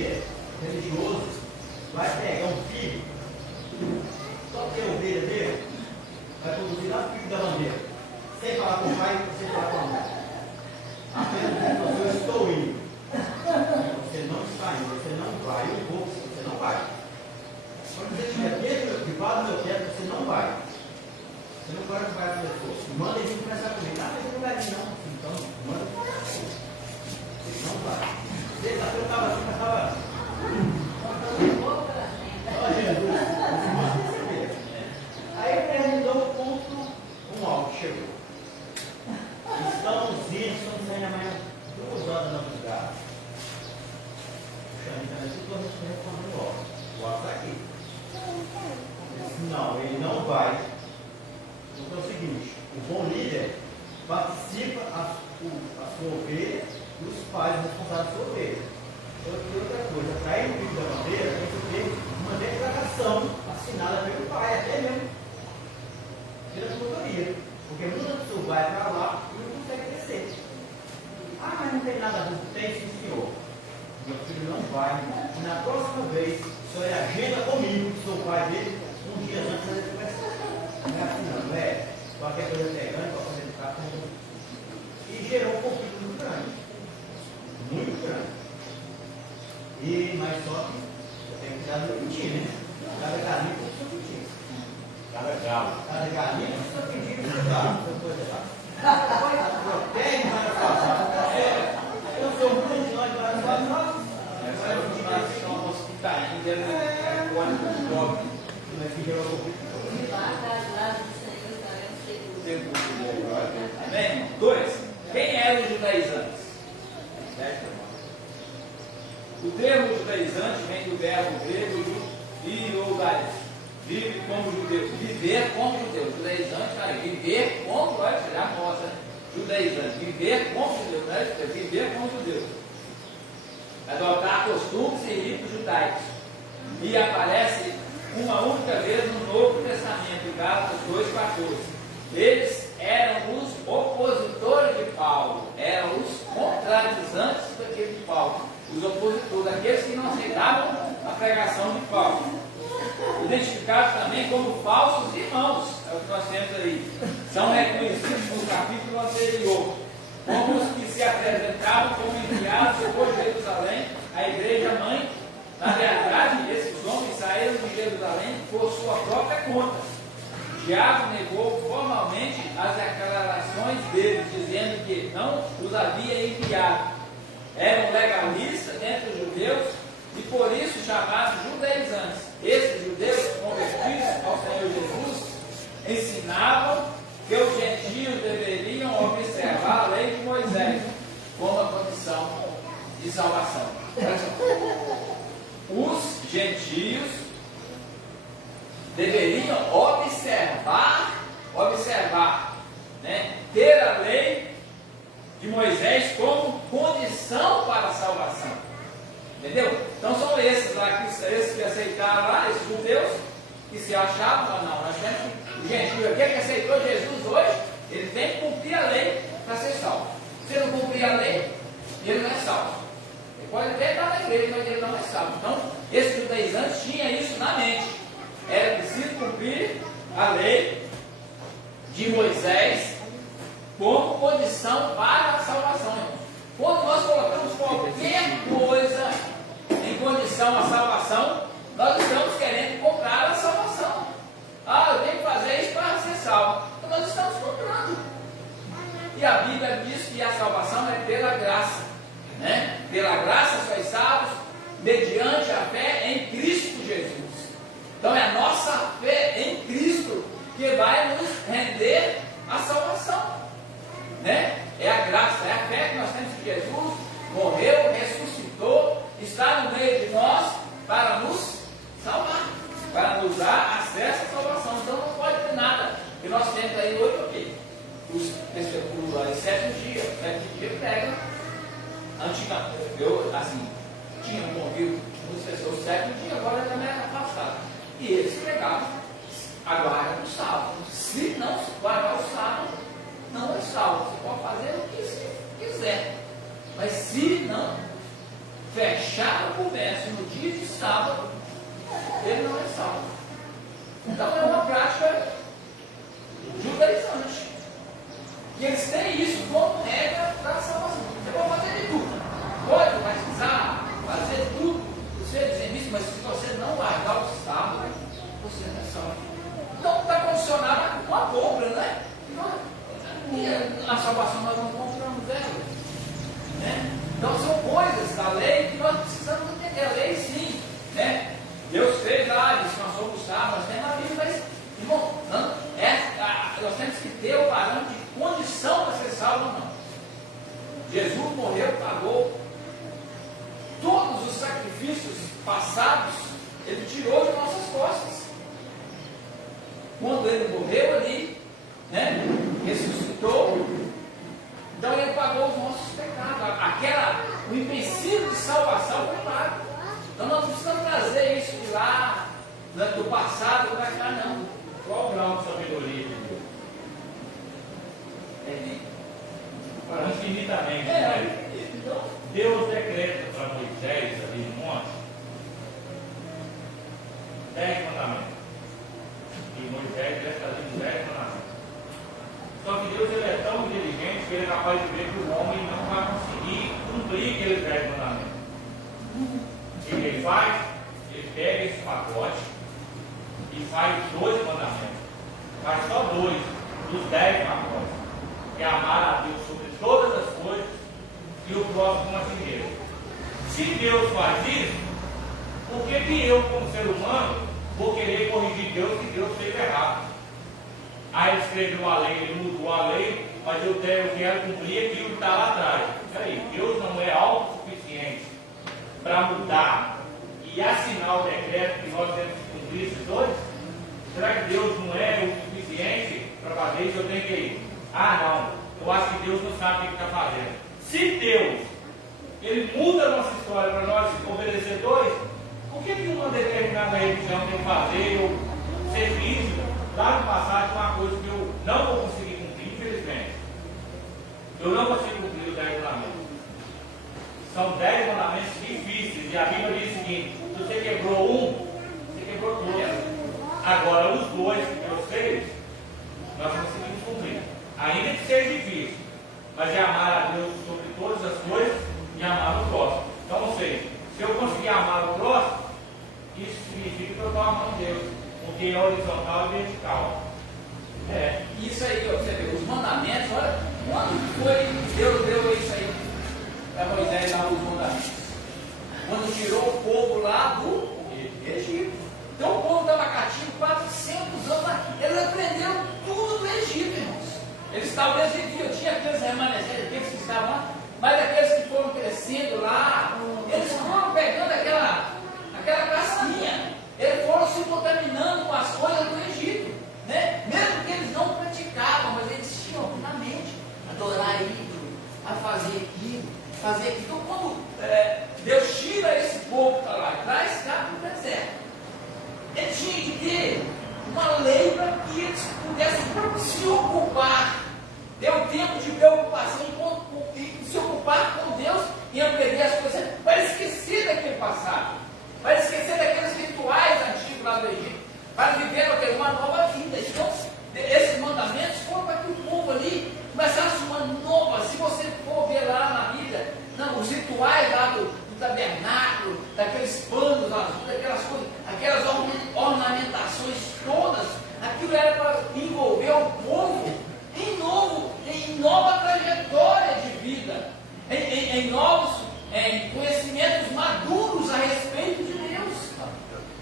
líder religioso vai pegar um filho, só que a ovelha dele, vai conduzir lá o filho da bandeira, sem falar com o pai, sem falar com a mãe. Apenas diz, eu estou indo. Você não está indo, você não vai, eu vou, você não vai. Quando você estiver dentro debaixo do meu teto, você não vai. Você não pode vai as pessoas. Manda ele conversar comigo. Ah, mas você não vai vir, não. Então, manda ele conversar comigo. Ele não vai. Sexta-feira eu estava assim, mas estava. Ó, Jesus. Aí terminou o ponto, um alto chegou. Estamos saindo amanhã 2 horas da madrugada. O Xande também estou respondendo logo. O alto está aqui. Não, ele não vai. Então é o seguinte, o bom líder participa a sua ovelha e os pais responsáveis pela sua ovelha. Outra coisa, para ir no filho da bandeira, tem que ter uma declaração assinada pelo pai, até mesmo pela tutoria. Porque muita pessoa vai para lá e não consegue crescer. Ah, mas não tem nada a ver. Tem sim, senhor. Meu filho não vai. E na próxima vez, o senhor agenda comigo, que sou o pai dele, um dia antes ele começar. Não é assim não, é? Qualquer coisa pegando, para fazer ficar com. E gerou um conflito muito grande. Muito grande. Mas só que eu tenho que dar no pintinho, né? Cada galinha com o seu pintinho. Cada galo. Cada galinha com o seu pintinho. Tá, coisa lá. Protege para passar. Eu sou muito de nós para passar. Essa informação que está ainda é o ônibus pobre. Mas que gerou conflito. Amém? 2. Quem eram os judaizantes? O termo judaizante vem do verbo grego ioudaris. Vive como judeu. Viver como judeu. Judaizante, cara, viver como, olha, você já mostra. Judaizante. Viver como judeu. Não é viver como judeu. Adotar costumes e ritos judaicos. E aparece uma única vez no Novo Testamento, Gálatas 2,14. Eles eram os opositores de Paulo, eram os contradizantes daquele de Paulo, os opositores, aqueles que não aceitavam a pregação de Paulo, identificados também como falsos irmãos, é o que nós temos aí, são reconhecidos no capítulo anterior, como os que se apresentavam como enviados por Jerusalém, a igreja mãe. Na verdade, esses homens saíram de Jerusalém por sua própria conta. Tiago negou formalmente as declarações deles, dizendo que não os havia enviado. Eram legalistas entre os judeus e por isso chamados judaizantes. Esses judeus convertidos ao Senhor Jesus ensinavam que os gentios deveriam observar a lei de Moisés como a condição de salvação. Os gentios deveriam observar, né? Ter a lei de Moisés como condição para a salvação. Entendeu? Então são esses lá, esses que aceitaram lá, esses judeus, que se achavam, não, nós temos que, o gentio aqui que aceitou Jesus hoje, ele tem que cumprir a lei para ser salvo. Se ele não cumprir a lei, ele não é salvo. Ele pode até estar na igreja, mas ele não é salvo. Então, esses judaizantes tinham isso na mente. Era preciso cumprir a lei de Moisés como condição para a salvação. Quando nós colocamos qualquer coisa em condição à salvação, nós estamos querendo comprar a salvação. Ah, eu tenho que fazer isso para ser salvo. Então nós estamos comprando. E a Bíblia diz que a salvação é pela graça, né? Pela graça sois salvos mediante a fé em Cristo Jesus. Então é a nossa fé em Cristo que vai nos render a salvação, né? É a graça, é a fé que nós temos que Jesus morreu, ressuscitou, está no meio de nós para nos salvar, para nos dar acesso à salvação. Então não pode ter nada. E nós temos aí hoje o quê? Os 7 dias, 7 dias pega. Antigamente, eu assim, tinha um convívio com as pessoas 7 dias, agora também é afastado. E eles pregavam, aguarda o sábado. Se não se guardar o sábado, não é salvo. Você pode fazer o que você quiser. Mas se fechar o comércio no dia de sábado, ele não é salvo. Então é uma prática judaizante. E eles têm isso como regra para a salvação. Você pode fazer de tudo, pode batizar, fazer tudo, você dizer isso, mas se você não largar o sábado, você não é salvo. Então está condicionado com a compra, né? E a salvação nós não compramos ela. Né? Então são coisas da lei que nós precisamos entender. A lei sim, né? Deus fez lá, disse que nós somos salvos, nós temos a Bíblia, mas, irmão, nós temos que ter o parâmetro de condição para ser salvo ou não. Jesus morreu, pagou todos os sacrifícios passados, ele tirou de nossas costas. Quando ele morreu ali, né, ressuscitou, então ele pagou os nossos pecados. O empecilho de salvação foi pago. Então nós não precisamos trazer isso de lá, do passado para cá, não. Qual o grau de sabedoria de Deus? Infinitamente. Né? Então, Deus decreta para Moisés ali no monte 10 mandamentos. E Moisés deve fazer os 10 mandamentos. Só que Deus ele é tão inteligente que ele é capaz de ver que o homem não vai conseguir cumprir aqueles 10 mandamentos. O que ele faz? Ele pega esse pacote e faz 2 mandamentos. Faz só 2 dos 10 pacotes. Que é amar a Deus sobre todas as coisas e o próximo como a si mesmo. Se Deus faz isso, por que eu, como ser humano, vou querer corrigir Deus que Deus fez errado? Aí ele escreveu a lei, ele mudou a lei, mas eu quero cumprir aquilo que está lá atrás. Peraí, Deus não é autossuficiente para mudar e assinar o decreto que nós temos que cumprir esses 2? Será que Deus não é o suficiente para fazer isso? Eu tenho que ir. Não, eu acho que Deus não sabe o que está fazendo. Se Deus, ele muda a nossa história para nós obedecer 2, por que uma determinada religião tem que fazer ou ser rígido? Lá no passado foi uma coisa que eu não vou conseguir cumprir, infelizmente. Eu não consigo cumprir os 10 mandamentos. São 10 mandamentos difíceis. E a Bíblia diz o seguinte: se você quebrou um, você quebrou todos. Agora, os 2 que Deus fez, nós conseguimos cumprir. Ainda que seja difícil, mas é amar a Deus sobre todas as coisas e amar o próximo. Então, ou seja, se eu conseguir amar o próximo, isso significa que eu estou amando Deus, porque é horizontal e vertical. Isso aí, você vê, os mandamentos, olha, quando foi Deus deu isso aí para Moisés lá os mandamentos? Quando tirou o povo lá do Egito. Então o povo estava cativo 400 anos lá. Eles aprenderam tudo do Egito, irmãos. Eles estavam nesse dia, tinha aqueles remanescentes, aqueles que estavam lá, mas aqueles que foram crescendo lá, eles foram pegando aquela casquinha, eles foram se contaminando com as coisas do Egito, né? Mesmo que eles não praticavam, mas eles tinham na mente adorar ídolo, a fazer aquilo, fazer aquilo. Então quando Deus tira esse povo para lá atrás, cá para o deserto, ele tinha que ter uma lei para que eles pudessem se ocupar, ter um tempo de preocupação e se ocupar com Deus e aprender as coisas, para esquecer daquele passado, para esquecer daqueles rituais antigos lá do Egito, para viver uma nova vida. Então, esses mandamentos foram para que o povo ali começasse uma nova. Se você for ver lá na Bíblia, os rituais lá do tabernáculo, daqueles panos azuis, daquelas coisas, aquelas ornamentações todas, aquilo era para envolver o povo em nova trajetória de vida, em novos conhecimentos maduros a respeito de Deus.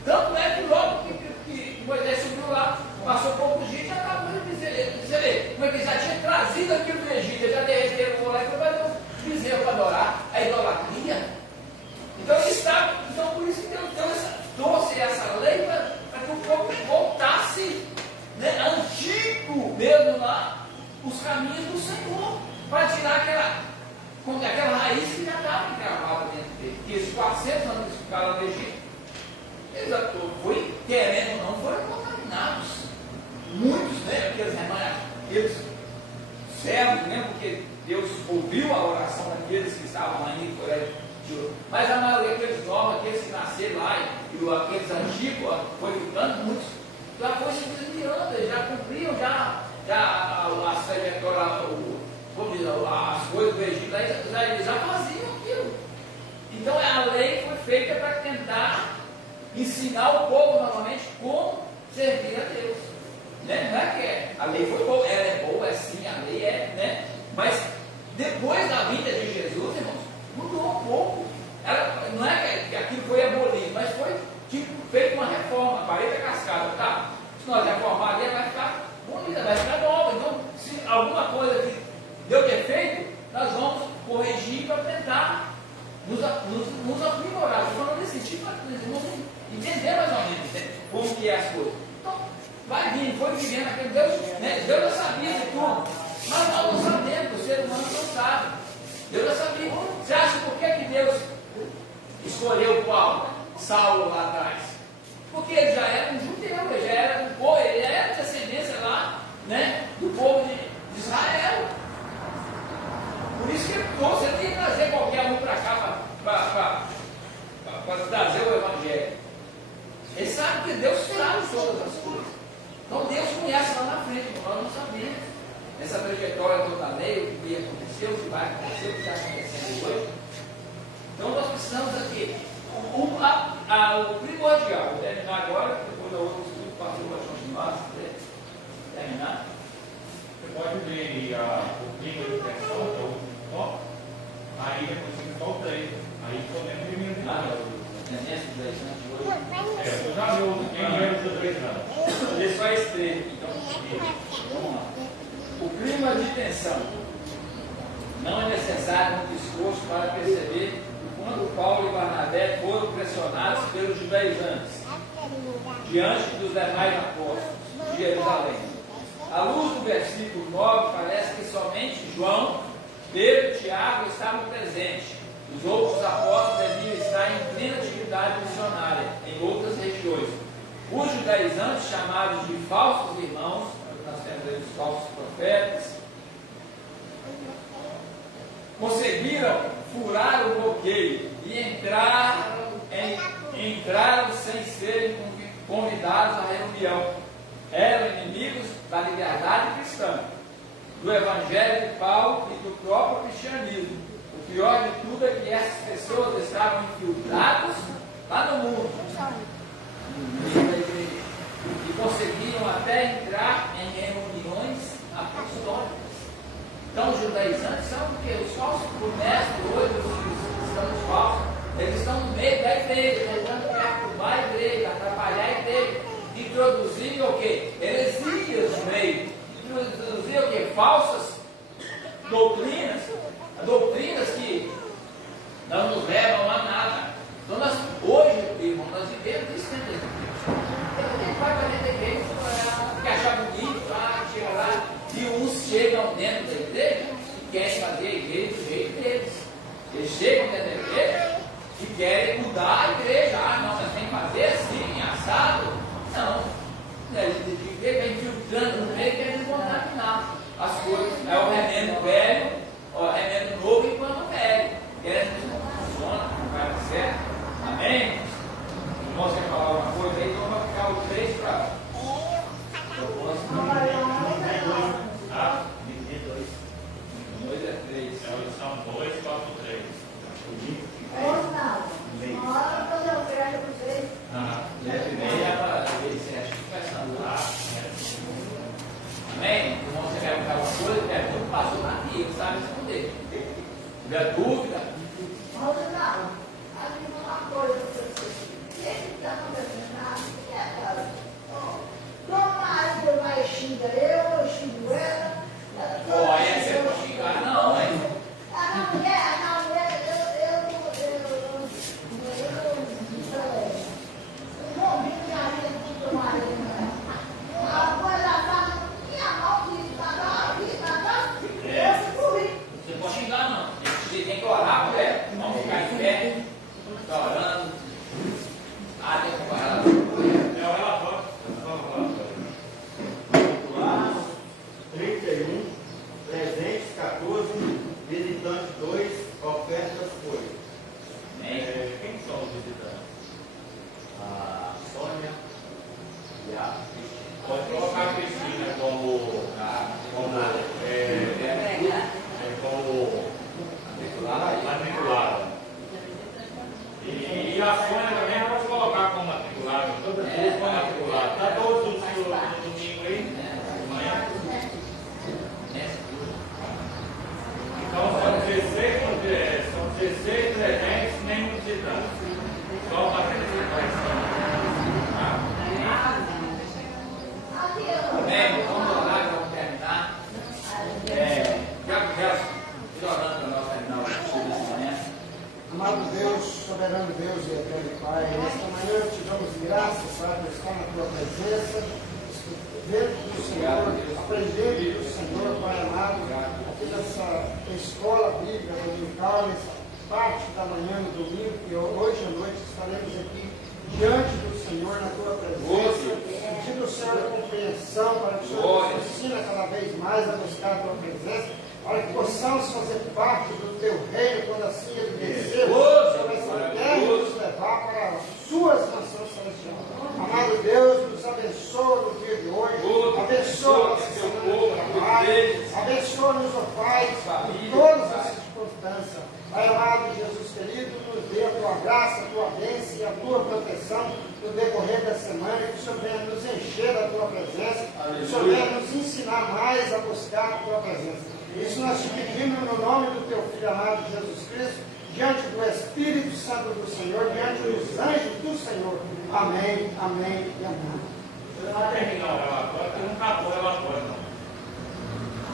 Tanto é que logo que Moisés subiu lá, passou pouco dia, já estava você vê, como é que já tinha trazido aquilo do Egito, já derreteram lá e foi fazer um bezerro para adorar, a idolatria. Então ele estava, por isso que Deus trouxe essa lei para que o povo voltasse, né, antigo mesmo lá, os caminhos do Senhor, para tirar aquela raiz que já estava encravada dentro dele. Que esses 400 anos que ficaram no Egito, eles querendo ou não, foram contaminados. Muitos, né, aqueles servos, né, porque Deus ouviu a oração daqueles que estavam lá indo Mas a maioria daqueles novos, aqueles que nasceram lá, e aqueles antigos, foi ficando muitos, já foi se desviando, eles já cumpriam as trajetórias, como diz, as coisas do Egito, eles já faziam aquilo. Então a lei foi feita para tentar ensinar o povo novamente como servir a Deus. Né? Não é que a lei foi boa, ela é boa, é sim, a lei é, né? Mas depois da vinda de Jesus, irmãos, mudou um pouco. Não é que aquilo foi abolido, mas foi tipo feito uma reforma, a parede cascada, tá? Se nós reformar ali, vai ficar bonita, vai ficar nova. Então, se alguma coisa que deu defeito, nós vamos corrigir para tentar nos aprimorar. Estou falando desse tipo, para entender mais ou menos, né, como que é as coisas. Então, vai vir, foi vivendo aquele Deus, né? Deus já sabia de tudo, mas nós não sabemos, o ser humano não sabe. Deus já sabia. Você acha por que Deus escolheu Paulo, Saulo lá atrás? Porque ele já era um judeu, ele já era um povo, ele era descendência lá, né, do povo de Israel. Por isso que ele trouxe, ele tinha que trazer qualquer um para cá para trazer o Evangelho. Ele sabe que Deus sabe todas as coisas. Então Deus conhece lá na frente, nós não sabemos. Essa trajetória toda da lei, o que aconteceu, o que vai acontecer, o que está acontecendo hoje. Então nós precisamos aqui, o primordial, vou terminar agora, depois da outra estudo, para pode continuar, se quiser terminar. Você pode ver o clima de tensão, que é o último foco, aí depois fica só o 3. Aí podemos terminar. Tendência dos 10 anos de hoje. Eu já vi o clima dos 3 anos. Ele só estreito, então, vamos lá. O clima de tensão. Não é necessário um discurso para perceber quando Paulo e Barnabé foram pressionados pelos judaizantes diante dos demais apóstolos de Jerusalém. À luz do versículo 9, parece que somente João, Pedro e Tiago estavam presentes. Os outros apóstolos deviam estar em plena atividade missionária em outras regiões. Os judaizantes, chamados de falsos irmãos, nós temos aí os falsos profetas, conseguiram furar o bloqueio e entraram sem serem convidados à reunião. Eram inimigos da liberdade cristã, do Evangelho de Paulo e do próprio cristianismo. O pior de tudo é que essas pessoas estavam infiltradas lá no mundo, no meio da igreja, e conseguiam até entrar em reuniões apostólicas. Então, os judaizantes são o quê? Os falsos mestres, hoje, os cristãos falsos, eles estão no meio da igreja, tentando perturbar a igreja, atrapalhar a igreja, introduzir o quê? Heresias no meio, introduzir o quê? Falsas doutrinas, que não nos levam a nada. Então, hoje, irmão, nós vivemos isso dentro da igreja. Ele vai para dentro da igreja, que achar bonito, chega lá, e uns chegam dentro da igreja e querem fazer a igreja do jeito deles. Eles chegam dentro da igreja e querem mudar a igreja. Não, nós temos que fazer assim, assado. Não. Ele vem infiltrando no meio e querendo contaminar as coisas. É o remendo velho, o remendo novo enquanto velho. Querendo que não funciona, não vai dar certo. Deus e eterno Pai, nesta manhã te damos graças, Pai, por estar na tua presença, dentro do Senhor, aprendendo do Senhor, Pai amado, aqui nessa escola bíblica dominical, nessa parte da manhã no domingo, que hoje à noite estaremos aqui diante do Senhor, na tua presença, pedindo ao Senhor a compreensão, para que o Senhor nos ensine cada vez mais a buscar a tua presença, para que possamos fazer parte do teu reino, quando assim ele descer sobre essa terra e nos levar para as suas mansões celestiais. Amado Deus, nos abençoa no dia de hoje, abençoa esse seu povo, abençoa-nos, ó Pai, em todas as circunstâncias. Pai amado, Jesus querido, nos dê a tua graça, a tua bênção e a tua proteção no decorrer da semana, que o Senhor venha nos encher da tua presença, que o Senhor venha nos ensinar mais a buscar a tua presença. Isso nós te pedimos no nome do teu Filho amado Jesus Cristo, diante do Espírito Santo do Senhor, diante dos anjos do Senhor. Amém, amém e amém. Você vai terminar o relatório, porque não acabou o relatório, não.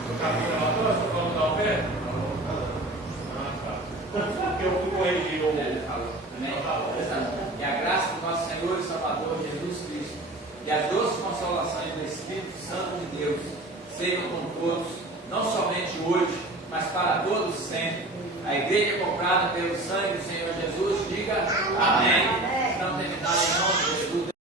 Não acabou o relatório, você vai dar o pé? Porque eu fui corrigir o E a graça do nosso Senhor e Salvador Jesus Cristo e as doces consolações do Espírito Santo de Deus sejam com todos, não somente hoje, mas para todos sempre. A igreja comprada pelo sangue do Senhor Jesus, diga amém.